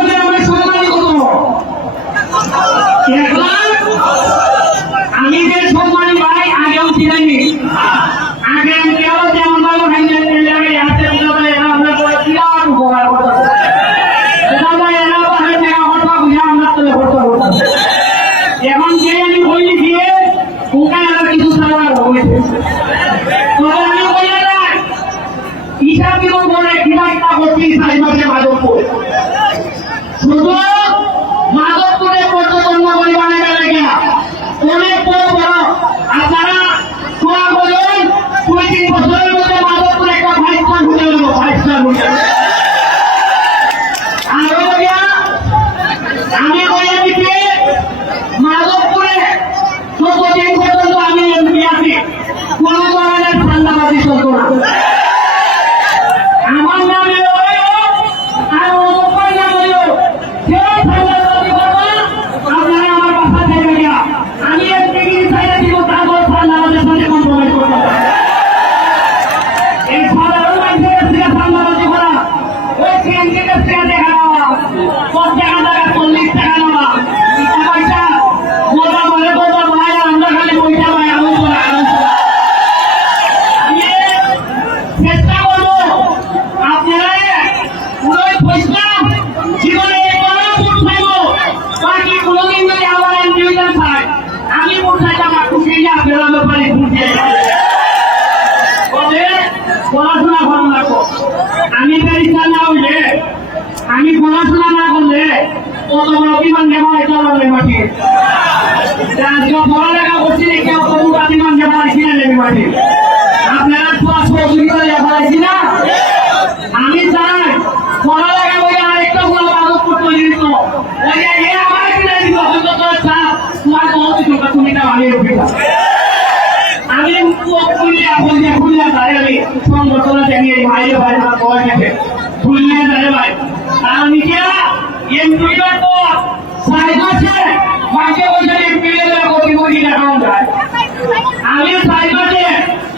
হিসাবে আমার সম্মানই কত আমি যে সম্মানী ভাই আগেও ছিলেনি আগে কেউ যেমন ভাবে এরা আমরা করে বিরাট উপকার করতেছে এখন যে আমি বলি দিয়ে ওখানে আমার কিছু সারা হয়েছে তবে আমি বলি না হিসাব দিব বলে কিভাবে করছি 4 মাসে মাধবপুর শুধু মাধবপুরে পর্যটন নগরী বানাবে লাগে অনেক বড় বড় আপনারা শোনা বলুন 2-3 বছরের মধ্যে মাধবপুরে একটা 5 স্টার হোটেল হলো 5 স্টার হোটেল আমি বলে দিচ্ছি মাধবপুরে 14 দিন পর্যন্ত আমি এমপি আছি কোন ধরনের ঠান্ডাবাজি চলত না আমার নামে আর অপর নাম হলো কেউ ঠান্ডাবাজি করবো আপনারা আমার বাসা থেকে গিয়া আমি এর ডিগ্রি চাইলে দিব তারপর ঠান্ডাবাজির সাথে কম্প্রোমাইজ করতে এই সাধারণ মানুষের কাছে ঠান্ডাবাজি করা ওই সিএনজির কাছে দেখা নেওয়া 50 টাকা 40 টাকা নেওয়া পয়সা মোটা বলে বলবো ভাই আমরা খালি পয়সা ভাই আমি চেষ্টা করবো আপনারা পুরোই পয়সা জীবনে ভোট খাইব বাকি কোনোদিন যদি আমার নিউজিল্যান্ড খায় আমি ভোট খাইতাম খুশি আপনারা ব্যাপারে ভোট তবে পড়াশোনা ভালো লাগবো আমি ব্যারিস্টার না হইলে আমি পড়াশোনা না করলে কত বড় বিমান নেওয়া এটা বলবে মাটি আজকে পড়ালেখা করছি কেউ কবুকা বিমান নেওয়া কিনে নেবে মাটি আপনারা সহযোগিতা দেখাচ্ছি না আমি চাই পড়ালেখা করে আরেকটা বড় কাগজপত্র তৈরি দিত আমার কিনে দিত হয়তো তোর চাপ তোমার বহুত কিছু তুমি তা ভালো আমি খুলিয়া যাই আমি সংগঠনে জানিয়ে বাইরে বাইরে কয় গেছে খুলিয়া যাই ভাই তার নিচে এমপির পর 4 মাসে বাকি পয়সা এমপির কোটি কোটি টাকা যায় আমি 4 মাসে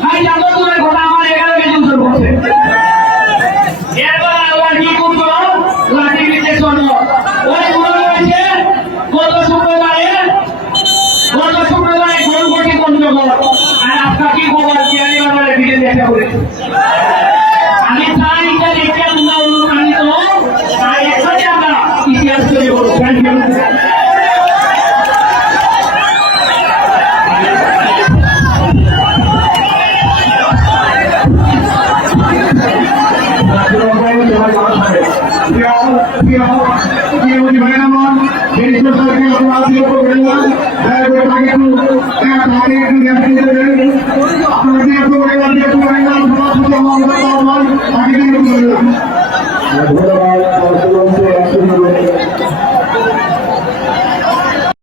ভাই যাবো দূরের কথা আমার 11 কেজি উঠে পড়ছে এরপর আবার কি করবো লাঠি নিতে শোনো ওই মনে হয়েছে গত শুক্রবারে গোল কোটি পঞ্চগড় আর আপনার কি খবর বিয়ারি বাজারে ভিড়ে দেখা করেছে আমি চাই এটা দেখে আমরা অনুপ্রাণিত তাই একসাথে আমরা ইতিহাস তৈরি করবো ধন্যবাদ।